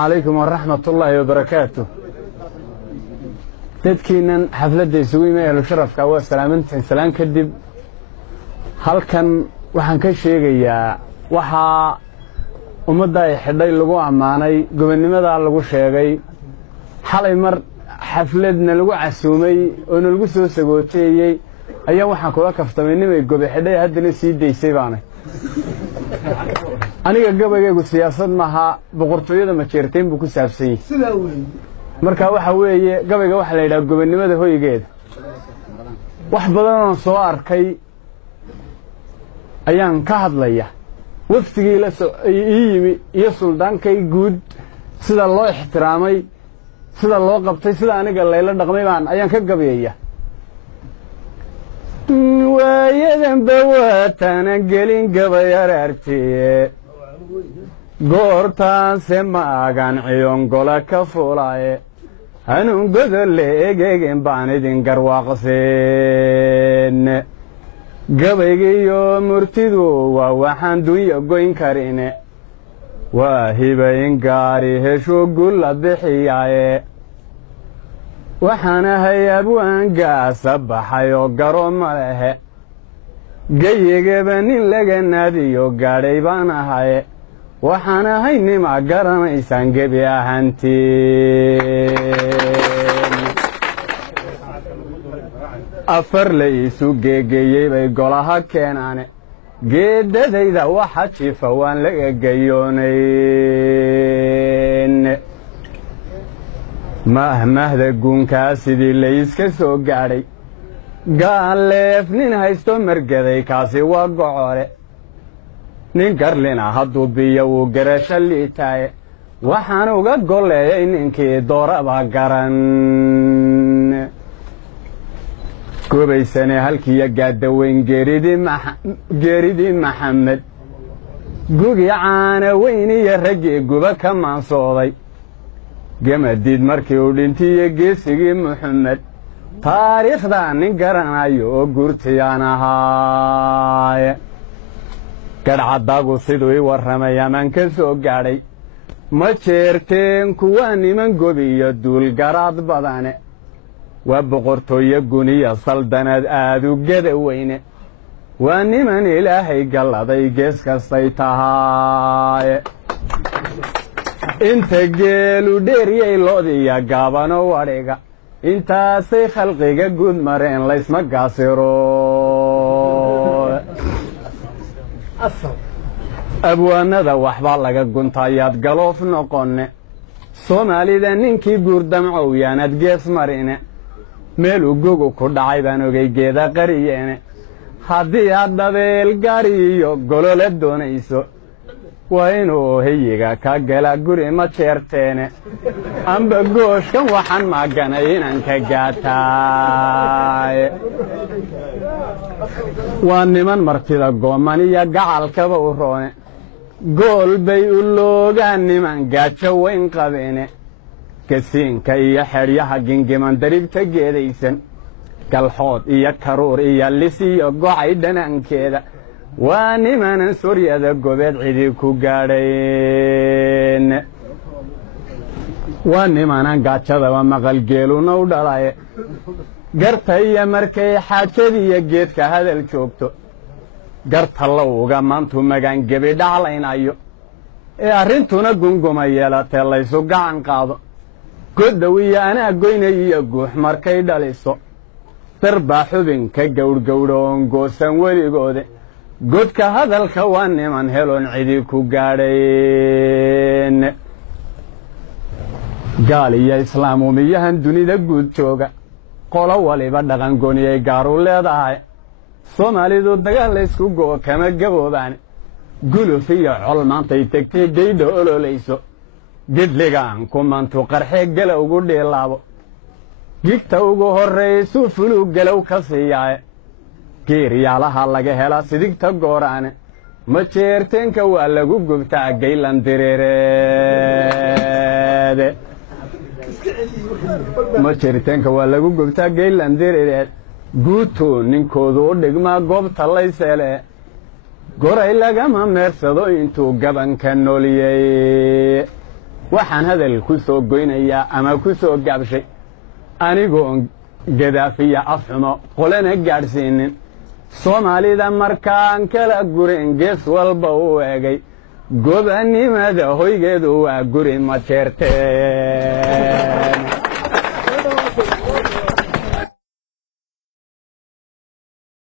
عليكم ورحمة الله وبركاته. dadkiinan xafladda isugu yimaayay sharafka waa salaamantiin salaan kadib halkan waxaan ka sheegayaa waxa ummadda ay xidhay lagu amaanay gobonimada lagu sheegay xalay mar xafladna lagu casuumay oo lagu soo sagooteeyay ayaa waxaan kula kaftamay nimay gobe xidhay haddana sii deysay baanay aniga gabaygu siyaasad maaha boqortooyada ma jeerteen buu ku saabsan yahay sidaa weey marka waxa weeye gabayga waxa la yiraahdaa gobonimada hoygeeda wax badan oo soo arkay ayaan ka hadlaya waftigii la soo yimi iyo suldaankay guud sida loo ixtiraamay sida loo qabtay sida aniga layla dhaqmay baan ayaan ka gabayaya waayadan bawaatana gelin gabayar artiye goortaanse maagan ciyongola ka fuulaaye hanuun godolle egegen baan idin garwaaqseen gabaygiiyo murtidu waa waxaan dunya goyn karine waa hibayn gaari hesho gulla bixiyaaye waxaan ahay abwaangaasa baxay oo garo ma lehe geyigaba nin laga naadiyo gaadhay baan ahaye waxaan ahay nima garanaysaan gebi ahantiin afar la isu geegeeyey bay golaha keenaane geedadayda waxa jifa waan laga gayoonayn mahmahda guunkaa sidii layska soo gaadhay gaaleef nin haysto margaday kaasi waa gocore nin garlina hadduu biyo wuu garasho liitaaye waxaan uga golleeyay ninkii dooraba garan goobaysane halkiiyo gaadaweyn geeridii maxamed gugi caana weyn iyo raggii guba ka maansooday gamadiid markii uu dhintiiyo geesigii muxamed taariikhdaa nin garanayo oo guurtiyaan ahaaye gadhcaddagu siduu ii warramay amaan ka soo gaadhay ma jeerteen kuwaa niman gobiyo duulgaraad badane waa boqortooyo guniya saldanad aad u gada weyne waa niman ilaahay galladay gees kastay tahaaye inta geelu dheeriyay loodiya gaabano wadhiga intaasay khalqiga guud mareen laysma gaasiro abwaanada waxbaa laga guntayaad galoof noqonne soomaalida ninkii guurdamcow yaanad gees marine meeluu gogu ku dhacay baan ogay geeda qariyeene haddii aad dabeel gaari iyo golola doonayso waa inuu heyiga ka gala guri ma jeerteene amba gooshkan waxaan maaganay inaan ka gaataaye waa niman martida gooman iyo gacalkaba u roone gool bay u loogaan niman gaajo weyn qabeene gasiinka iyo xedhyaha gingiman daribta geedaysan galxood iyo karuur iyo lis iyo gocay dhanaankeeda waa nimanan soryada gobeed cidi ku gaadhayn waa nimanan gaajadaba maqalgeeluna u dhalaye garta iyo markay xaajadiiyo geedka hadal joogto garta lowga maantuu magaangebi dhaclaynayo ee arrintuna gunguma yeelatee laysu gacan qaado goddow iyo anaa goynay iyo guux markay dhaliso darbaa xubinka gowrgowdho oon goosan weligoode godka hadalka waa niman heloon cidi ku gaadhayn gaal iyo islaam umiyahan dunida guud jooga qolo waliba dhaqan gooniyay gaaru leedahay soomaalidu dagaal laysku go'o kama gaboobaan guluf iyo col maantay tegtay gaydha ololayso gedligaan ku mantu qarxee gala ugu dhiilaabo gigta ugu horraysuu fuluu galow ka siiyaaye geeryaalaha laga helaa sidigta gooraane ma jeerteenka waa lagu gubtaa gaylan direereede ma jeerteenka waa lagu gubtaa gaylan direereed guutuu ninkoodu u dhigmaa goobta layseele goray lagama meersado intuu gabanka nooliyey waxaan hadal ku soo goynayaa ama ku soo gaabshay anigoon gadaafiya afxumo qolana gaadhsiinin soomaalida markaan kala gurin gees walba u egay gobannimada hoygeedu waa guri ma jeerteen